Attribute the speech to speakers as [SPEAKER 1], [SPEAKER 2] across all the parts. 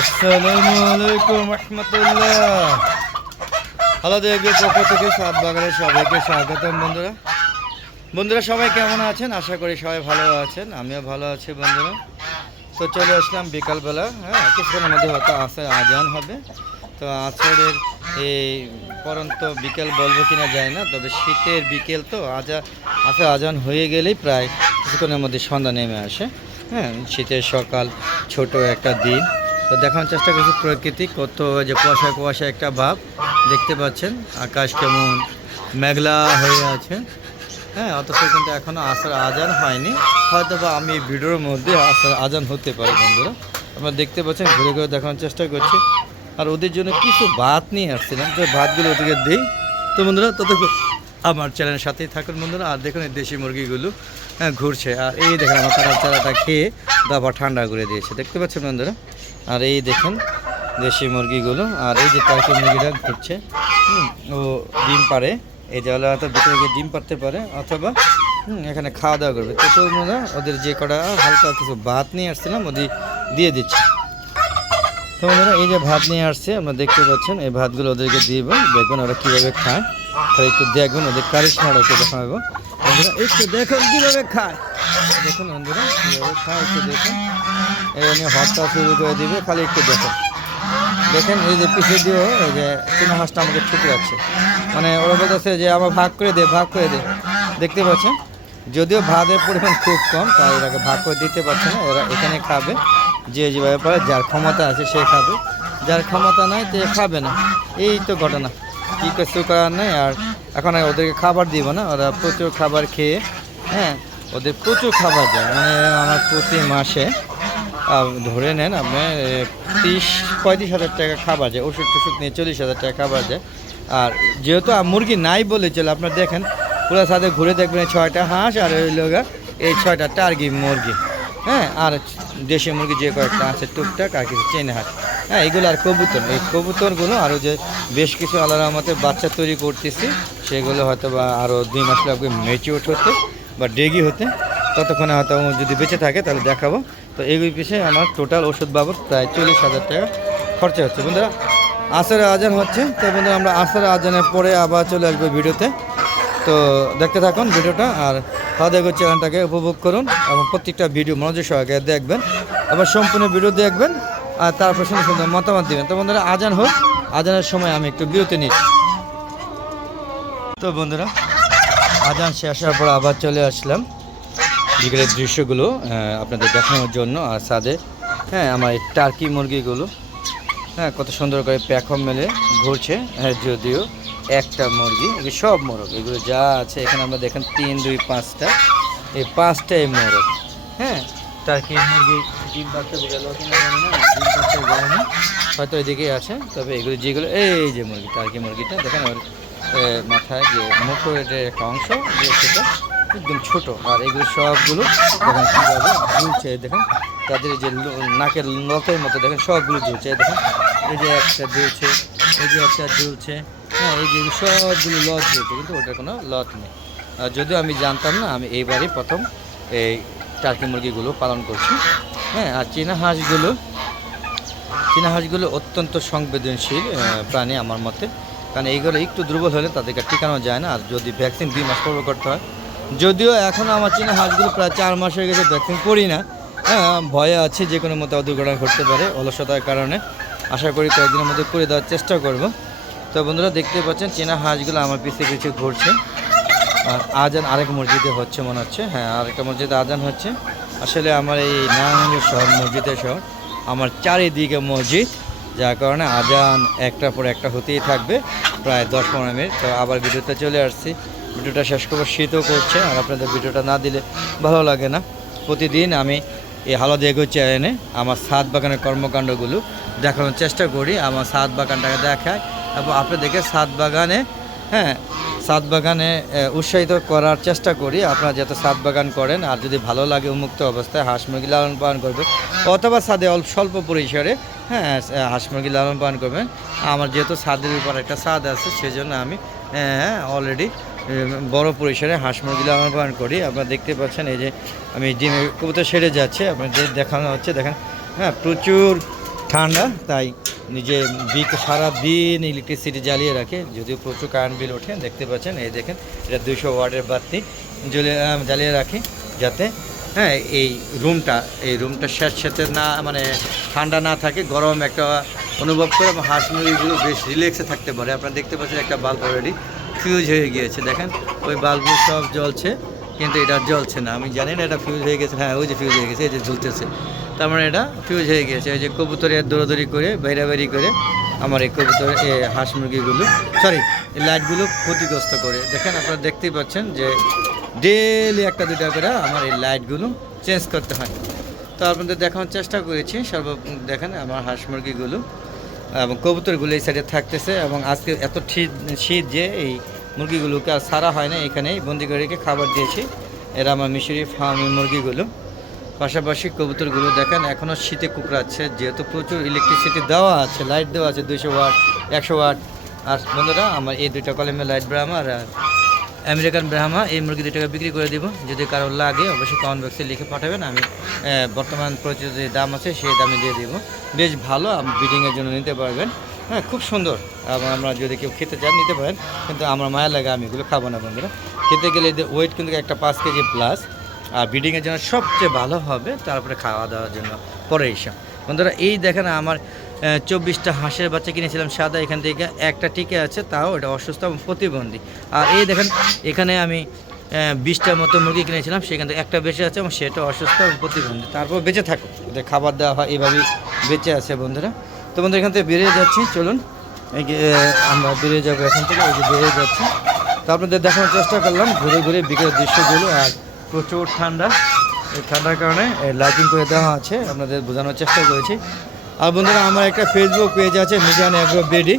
[SPEAKER 1] আসসালামু আলাইকুম রহমতুল্লাহ। হ্যালো দেবীর পক্ষ থেকে সাত বাগানের সবাইকে স্বাগতম বন্ধুরা। বন্ধুরা সবাই কেমন আছেন? আশা করি সবাই ভালো আছেন, আমিও ভালো আছি বন্ধুরা। তো চলে আসলাম বিকালবেলা হ্যাঁ কিছুক্ষণের মধ্যে হয়তো আসর আজান হবে। তো আসরের এই পরন্ত বিকেল বলব কিনা যায় না, তবে শীতের বিকেল তো, আজা আসর আজান হয়ে গেলেই প্রায় কিছুক্ষণের মধ্যে সন্ধ্যা নেমে আসে। হ্যাঁ শীতের সকাল, ছোট একটা দিন। তো দেখানোর চেষ্টা করছি প্রকৃতি কত যে কুয়াশা কুয়াশা একটা ভাব দেখতে পাচ্ছেন, আকাশ কেমন মেঘলা হয়ে আছে। হ্যাঁ অথচ কিন্তু এখনও আসার আজান হয়নি। হয়তো বা আমি ভিডিওর মধ্যে আসার আজান হতে পারে, বন্ধুরা। আপনারা দেখতে পাচ্ছেন, ঘুরে ঘুরে দেখানোর চেষ্টা করছি। আর ওদের জন্য কিছু ভাত নিয়ে আসছিলাম। তো ভাতগুলো ওদেরকে দিই। তো বন্ধুরা, ততক্ষণ আমার চ্যানেলের সাথেই থাকুন বন্ধুরা। আর দেখুন এই দেশি মুরগিগুলো হ্যাঁ ঘুরছে। আর এই দেখেন আমার তারা চারাটা খেয়ে তারপর ঠান্ডা করে দিয়েছে। দেখতে পাচ্ছেন বন্ধুরা? আর এই দেখেন দেশি মুরগিগুলো। আর এই যে টার্কি মুরগিটা ঘুরছে ও ডিম পারে এই দেওয়ালে হয়তো ভিতরে গিয়ে ডিম পারতে পারে অথবা এখানে খাওয়া দাওয়া করবে। তো তো বন্ধুরা, ওদের যে কটা হালকা কিছু ভাত নিয়ে আসছিলাম ওদের দিয়ে দিচ্ছি। তো বন্ধুরা এই যে ভাত নিয়ে আসছে আমরা দেখতে পাচ্ছেন এই ভাতগুলো ওদেরকে দিয়ে দেখবেন ওরা কীভাবে খায়। তাহলে একটু দেখবেন ওদের কারিশমাটা একটু দেখুন কীভাবে খায়। দেখুন বন্ধুরা, কীভাবে খায়, একটু দেখুন। নিয়ে শুরু করে দিবে, খালি একটু দেখুন। দেখেন এই যে পিছিয়ে এই যে চীনা হাঁসটা আমাকে ছুটে যাচ্ছে। মানে ওরা বলতেছে যে, আমার ভাগ করে দে, ভাগ করে দে। দেখতে পাচ্ছেন? যদিও ভাতের পরিমাণ খুব কম, তাই এরাকে ভাগ করে দিতে পারছে না। এরা এখানে খাবে, যে যেভাবে পারে, যার ক্ষমতা আছে সে খাবে। যার ক্ষমতা নাই, সে খাবে না। এই তো ঘটনা। কী কিছু করার নেই, আর এখন ওদেরকে খাবার দিব না, ওরা প্রচুর খাবার খেয়ে হ্যাঁ ওদের প্রচুর খাবার দেয়। মানে আমার প্রতি মাসে ধরে নেন আপনার তিরিশ, পঁয়ত্রিশ হাজার টাকা খাবার যায় ওষুধ টষুধ নিয়ে চল্লিশ হাজার টাকা খাবার যায় আর যেহেতু মুরগি নাই বলে চলে, আপনার দেখেন, পুরো সাথে ঘুরে দেখবেন ছয়টা হাঁস, আর ওই লোগা এই ছয়টা টার্গি মুরগি হ্যাঁ আর দেশি মুরগি যে কয়েকটা আছে, টুকটাক আর কিছু চেনে হাঁস। হ্যাঁ এগুলো আর কবুতর। এই কবুতরগুলো আরও যে বেশ কিছু আল্লাহর রহমতে বাচ্চা তৈরি করতেছি, সেগুলো হয়তো বা আরও দুই মাস লাগবে মেচিউর হতে বা ডেগি হতে। ততক্ষণে হয়তো যদি বেঁচে থাকে তাহলে দেখাবো। তো এইগুলি পিছিয়ে আমার টোটাল ওষুধ বাবদ প্রায় চল্লিশ হাজার টাকা খরচা হচ্ছে। বন্ধুরা আসরে আজান হচ্ছে। তো বন্ধুরা, আমরা আসরে আজানের পরে আবার চলে আসব ভিডিওতে। তো দেখতে থাকুন ভিডিওটা আর হাদেগো চ্যানেলটাকে উপভোগ করুন এবং প্রত্যেকটা ভিডিও মনোযোগ সহকারে দেখবেন। আবার সম্পূর্ণ ভিডিও দেখবেন। আর তারপর সুন্দর সুন্দর মতামত দিবেন। তো বন্ধুরা, আজান হোক। আজানের সময় আমি একটু বিরতি নিই। তো বন্ধুরা, আজান শেষ হওয়ার পর আবার চলে আসলাম। বিকেলের দৃশ্যগুলো আপনাদের দেখানোর জন্য আর সাদে। হ্যাঁ আমার এই টার্কি মুরগিগুলো। হ্যাঁ কত সুন্দর করে প্যাকম মেলে, ঘুরছে। হ্যাঁ যদিও একটা মুরগি এগুলো সব মোরগ, এগুলো যা আছে, এখানে আমরা দেখেন তিন, দুই, পাঁচটা। এই পাঁচটাই মোরগ। হ্যাঁ টার্কি মুরগি হয়তো এদিকেই আছে, তবে এগুলো যেগুলো এই যে মুরগি, টার্কি মুরগিটা, দেখেন ওর মাথায় যে মুখের যে একটা অংশ, যে সেটা একদম ছোট। আর এগুলো সবগুলো দেখেন কীভাবে ঝুলছে, দেখেন। তাদের যে নাকের লতের মতো, দেখেন সবগুলো ঝুলছে, দেখেন। এই যে একটা ঝুলছে, এই যে একটা ঝুলছে হ্যাঁ এই যে সবগুলো লত ঝুলছে, কিন্তু ওটার কোনো লত নেই। আর যদিও আমি জানতাম না, আমি এইবারই প্রথম এই টার্কি মুরগিগুলো পালন করছি। হ্যাঁ আর চীনা হাঁসগুলো চীনা হাঁসগুলো অত্যন্ত সংবেদনশীল প্রাণী আমার মতে। কারণ এইগুলো একটু দুর্বল হলে তাদেরকে টিকানো যায় না। আর যদি ভ্যাকসিন দুই মাস পর করতে হয়, যদিও এখন আমার চীনা হাঁসগুলো প্রায় চার মাস হয়ে গেছে ভ্যাকসিন করি না। হ্যাঁ ভয়ে আছে যে কোনো মতো দুর্ঘটনা ঘটতে পারে অলসতার কারণে। আশা করি কয়েকদিনের মধ্যে করে দেওয়ার চেষ্টা করব। তো বন্ধুরা, দেখতে পাচ্ছেন চীনা হাঁসগুলো আমার পিছিয়ে পিছিয়ে ঘুরছে। আর আজান আরেক মসজিদে হচ্ছে মনে হচ্ছে। হ্যাঁ আরেকটা মসজিদে আজান হচ্ছে। আসলে আমার এই নারায়ণগঞ্জ শহর মসজিদের শহর আমার চারিদিকে মসজিদ, যার কারণে আজান একটার পর একটা হতেই থাকবে, প্রায় দশ পনেরো মিনিট। তো আবার ভিডিওতে চলে আসছি। ভিডিওটা শেষ করব, শীতও করছে, আর আপনাদের ভিডিওটা না দিলে ভালো লাগে না। প্রতিদিন আমি এই হালদ এগো চ্যানেলে আমার সাত বাগানের কর্মকাণ্ডগুলো দেখানোর চেষ্টা করি, আমার সাত বাগানটাকে দেখায়। এবং আপনাদেরকে সাত বাগানে হ্যাঁ সাত বাগানে উৎসাহিত করার চেষ্টা করি। আপনারা যাতে সাত বাগান করেন, আর যদি ভালো লাগে উন্মুক্ত অবস্থায় হাঁস মুরগি লালন পালন করবে, অথবা সাদে অল্প স্বল্প পরিসরে হ্যাঁ হাঁস মুরগি লালন পালন করবেন। আমার যেহেতু সাদের উপর একটা স্বাদ আছে, সেজন্য আমি অলরেডি বড় পরিসরে হাঁস মুরগি লালন পালন করি। আপনারা দেখতে পাচ্ছেন, এই যে আমি ডিমের কবুতর সেরে যাচ্ছে, আপনাদের দেখানো হচ্ছে। দেখেন হ্যাঁ প্রচুর ঠান্ডা, তাই নিজে বিক সারা দিন ইলেকট্রিসিটি জ্বালিয়ে রাখে। যদিও প্রচুর কারেন্ট বিল ওঠে, দেখতে পাচ্ছেন, এই দেখেন, এটা দুশো ওয়ার্ডের বাতি জ্বলিয়ে রাখি, যাতে হ্যাঁ এই রুমটা এই রুমটা স্যাঁতস্যাঁতে না মানে ঠান্ডা না থাকে, গরম একটা অনুভব করে এবং হাঁস মুরগিগুলো বেশ রিল্যাক্সে থাকতে পারে। আপনারা দেখতে পাচ্ছেন একটা বাল্ব অলরেডি ফিউজ হয়ে গিয়েছে, দেখেন, ওই বাল্বগুলো সব জ্বলছে, কিন্তু এটা জ্বলছে না। আমি জানি না এটা ফিউজ হয়ে গেছে হ্যাঁ ওই যে ফিউজ হয়ে গেছে, এই যে ঝুলতেছে তার মানে এটা ফিউজ হয়ে গেছে ওই যে কবুতরের দৌড়াদৌড়ি করে, বাইরাবাড়ি করে আমার এই কবুতর হাঁস মুরগিগুলো সরি এই লাইটগুলো ক্ষতিগ্রস্ত করে। দেখেন আপনারা দেখতেই পাচ্ছেন যে ডেলি একটা দুটা করে আমার এই লাইটগুলো চেঞ্জ করতে হয়। তো আপনাদের দেখানোর চেষ্টা করেছি, সর্ব দেখেন আমার হাঁস মুরগিগুলো এবং কবুতরগুলো এই সাইডে থাকতেছে এবং আজকে এত শীত শীত যে এই মুরগিগুলোকে আর সারা হয় না, এখানেই বন্দি করে রেখে খাবার দিয়েছি। এরা আমার মিশরি ফার্মি মুরগিগুলো। পাশাপাশি কবুতরগুলো দেখেন এখনও শীতে কুকড়াচ্ছে, যেহেতু প্রচুর ইলেকট্রিসিটি দেওয়া আছে লাইট দেওয়া আছে, দুইশো ওয়াট একশো ওয়াট আর বন্ধুরা, আমার এই দুইটা কলমে লাইট ব্রাহ্মা আর আমেরিকান ব্রাহ্মা এই মুরগি দুটাকে বিক্রি করে দিব। যদি কারোর লাগে, অবশ্যই কমেন্ট বক্সে লিখে পাঠাবেন, আমি বর্তমান প্রচুর যে দাম আছে, সেই দামে দিয়ে দিব। বেশ ভালো ব্রিডিংয়ের জন্য নিতে পারবেন। হ্যাঁ খুব সুন্দর। আমরা যদি কেউ খেতে চান, নিতে পারেন। কিন্তু আমার মায়া লাগে, আমি এগুলো খাব না, বন্ধুরা। খেতে গেলে ওয়েট কিন্তু একটা পাঁচ কেজি প্লাস আর ব্রিডিংয়ের জন্য সবচেয়ে ভালো হবে, তারপরে খাওয়া দাওয়ার জন্য পরে এইসব বন্ধুরা, এই দেখেন আমার চব্বিশটা হাঁসের বাচ্চা কিনেছিলাম সাদা, এখান থেকে একটা টিকে আছে, তাও এটা অসুস্থ এবং প্রতিবন্ধী। আর এই দেখেন, এখানে আমি বিশটার মতো মুরগি কিনেছিলাম, সেখান থেকে একটা বেঁচে আছে এবং সেটা অসুস্থ এবং প্রতিবন্ধী। তারপর বেঁচে থাকো ওদের খাবার দেওয়া হয় এইভাবেই বেঁচে আছে বন্ধুরা। তো বন্ধুরা, এখান থেকে বেরিয়ে যাচ্ছি, চলুন। আমরা বেরিয়ে যাব এখান থেকে ওই যে বেরিয়ে যাচ্ছি। তো আপনাদের দেখানোর চেষ্টা করলাম, ঘুরে ঘুরে বিকেলের দৃশ্যগুলো আর প্রচুর ঠান্ডা। এই ঠান্ডার কারণে লাইটিং করে দেওয়া আছে। আপনাদের বোঝানোর চেষ্টা করেছি। আর বন্ধুরা, আমার একটা ফেসবুক পেজ আছে মিজান অ্যাগ্রো বেডি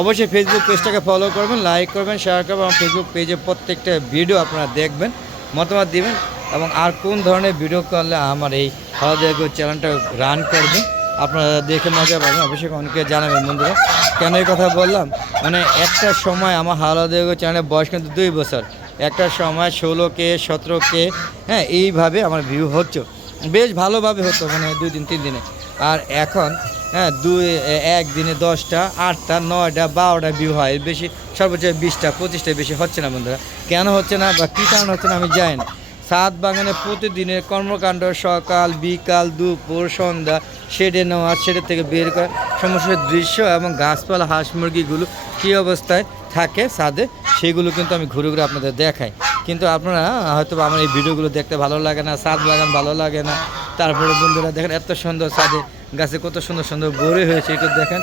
[SPEAKER 1] অবশ্যই ফেসবুক পেজটাকে ফলো করবেন লাইক করবেন শেয়ার করবেন। আমার ফেসবুক পেজে প্রত্যেকটা ভিডিও আপনারা দেখবেন, মতামত দিবেন। এবং আর কোন ধরনের ভিডিও করলে আমার এই আলাদা চ্যানেলটা রান করবে আপনারা দেখে মজা পাবেন। অবশ্যই অনেকে জানাবেন বন্ধুরা। কেন এই কথা বললাম? মানে একটা সময় আমার হাওড়া দেগ চ্যানেলের বয়স কিন্তু দুই বছর। একটা সময় ষোলো কে সতেরো কে হ্যাঁ এইভাবে আমার ভিউ হচ্ছে। বেশ ভালোভাবে হতো মানে দুই দিন, তিন দিনে। আর এখন হ্যাঁ দুই এ- এক দিনে দশটা, আটটা, নয়টা, বারোটা ভিউ হয়। বেশি, সর্বোচ্চ বিশটা, পঁচিশটা বেশি হচ্ছে না বন্ধুরা। কেন হচ্ছে না বা কী কারণ হচ্ছে না আমি জানি না। সাত বাগানে প্রতিদিনের কর্মকাণ্ড, সকাল, বিকাল, দুপুর, সন্ধ্যা, শেডে নেওয়া, শেডের থেকে বের করা, সমস্ত দৃশ্য এবং গাছপালা, হাঁস মুরগিগুলো কী অবস্থায় থাকে ছাদে সেগুলো কিন্তু আমি ঘুরে ঘুরে আপনাদের দেখাই। কিন্তু আপনারা হয়তো আমার এই ভিডিওগুলো দেখতে ভালো লাগে না সাত বাগান ভালো লাগে না। তারপরে বন্ধুরা দেখেন এত সুন্দর ছাদে গাছে কত সুন্দর সুন্দর বড়ি হয়েছে, একটু দেখেন।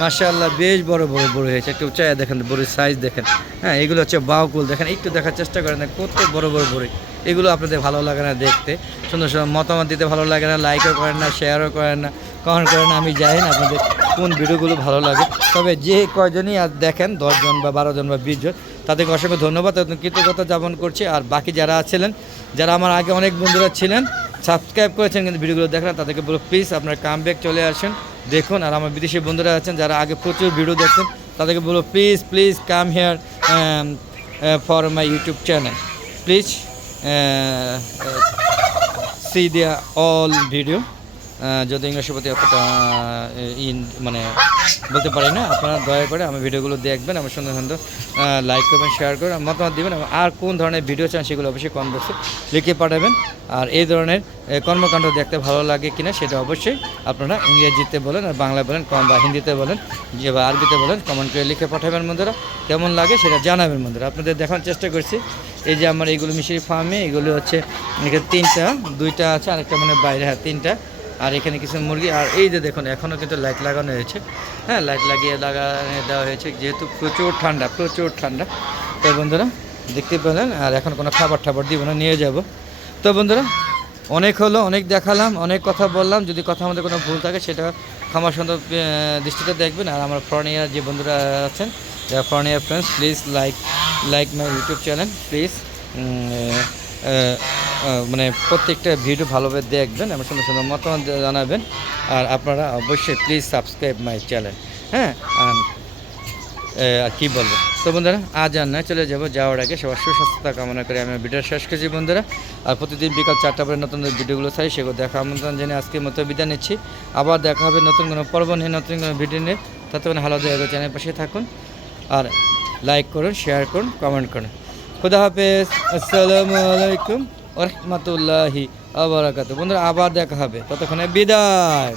[SPEAKER 1] মার্শাল্লাহ বেশ বড় বড় বড় হয়েছে। একটু উঁচায় দেখেন, বড়ির সাইজ দেখেন। হ্যাঁ এগুলো হচ্ছে বাউকুল। দেখেন, একটু দেখার চেষ্টা করেন কত বড় বড় বড়ি। এগুলো আপনাদের ভালো লাগে না দেখতে। সুন্দর সুন্দর মতামত দিতে ভালো লাগে না লাইকও করেন না শেয়ারও করেন না কমেন্ট করেন আমি যাই না আপনাদের কোন ভিডিওগুলো ভালো লাগে। তবে যে কয়জনই আর দেখেন, দশজন বা বারো জন বা বিশ জন তাদেরকে অসংখ্য ধন্যবাদ। এবং কৃতজ্ঞতা যাপন করছি। আর বাকি যারা ছিলেন যারা আমার আগে অনেক বন্ধুরা ছিলেন সাবস্ক্রাইব করেছেন কিন্তু ভিডিওগুলো দেখেন তাদেরকে বলো প্লিজ আপনার কাম ব্যাক চলে আসেন, দেখুন। আর আমার বিদেশি বন্ধুরা আছেন, যারা আগে প্রচুর ভিডিও দেখছেন, তাদেরকে বলো please please come here for my YouTube channel please see দিয়া অল ভিডিও যদি ইংলিশের প্রতি অতটা মানে বলতে পারি না, আপনারা দয়া করে আমার ভিডিওগুলো দেখবেন, আমার সুন্দর সুন্দর লাইক করবেন শেয়ার করবেন, মতামত দিবেন আর কোন ধরনের ভিডিও চান সেগুলো অবশ্যই বক্সে লিখে পাঠাবেন। আর এই ধরনের কর্মকাণ্ড দেখতে ভালো লাগে কিনা সেটা অবশ্যই আপনারা ইংরেজিতে বলেন আর বাংলা বলেন, কম বা হিন্দিতে বলেন, যে বা আরবিতে বলেন কমেন্ট করে লিখে পাঠাবেন বন্ধুরা। কেমন লাগে সেটা জানাবেন বন্ধুরা। আপনাদের দেখানোর চেষ্টা করছি। এই যে আমার এইগুলো মিশরি ফার্মে এগুলো হচ্ছে তিনটা, দুইটা আছে, আরেকটা মানে বাইরে হ্যাঁ তিনটা। আর এখানে কিছু মুরগি, আর এই যে দেখুন এখনও কিন্তু লাইট লাগানো হয়েছে। হ্যাঁ লাইট লাগিয়ে লাগানো দেওয়া হয়েছে, যেহেতু প্রচুর ঠান্ডা প্রচুর ঠান্ডা। তো বন্ধুরা, দেখতে পেলেন, আর এখন কোনো খাবার টাবার দিব না, নিয়ে যাব। তো বন্ধুরা, অনেক হলো, অনেক দেখালাম, অনেক কথা বললাম। যদি কথা আমাদের কোনো ভুল থাকে, সেটা ক্ষমা সুন্দর দৃষ্টিতে দেখবেন। আর আমার ফ্রনিয়ার যে বন্ধুরা আছেন যারা friends please like like my YouTube channel please মানে প্রত্যেকটা ভিডিও ভালোভাবে দেখবেন, আমার সুন্দর সুন্দর মতামত জানাবেন, আর আপনারা অবশ্যই প্লিজ সাবস্ক্রাইব মাই চ্যানেল হ্যাঁ? আর কি বলব? তো বন্ধুরা, আজ আর নয়, চলে যাব যাওয়ার আগে সবার সুস্বাস্থ্যতা কামনা করে আমি ভিডিও শেষ করছি বন্ধুরা। আর প্রতিদিন বিকাল চারটা পরে নতুন ভিডিওগুলো চাই, সেগুলো দেখা আমন্ত্রণ জেনে আজকের মতো বিদায় নিচ্ছি। আবার দেখা হবে নতুন কোনো পর্ব নিয়ে, নতুন কোনো ভিডিও নিয়ে। ততক্ষণ ভালো জায়গা চ্যানেল পাশে থাকুন। আর লাইক করুন শেয়ার করুন কমেন্ট করুন। খুদা হাফেজ, আসসালামু আলাইকুম। রহমতুল্লাহি আবরাকাত বন্ধুরা আবার দেখা হবে। ততক্ষণে বিদায়।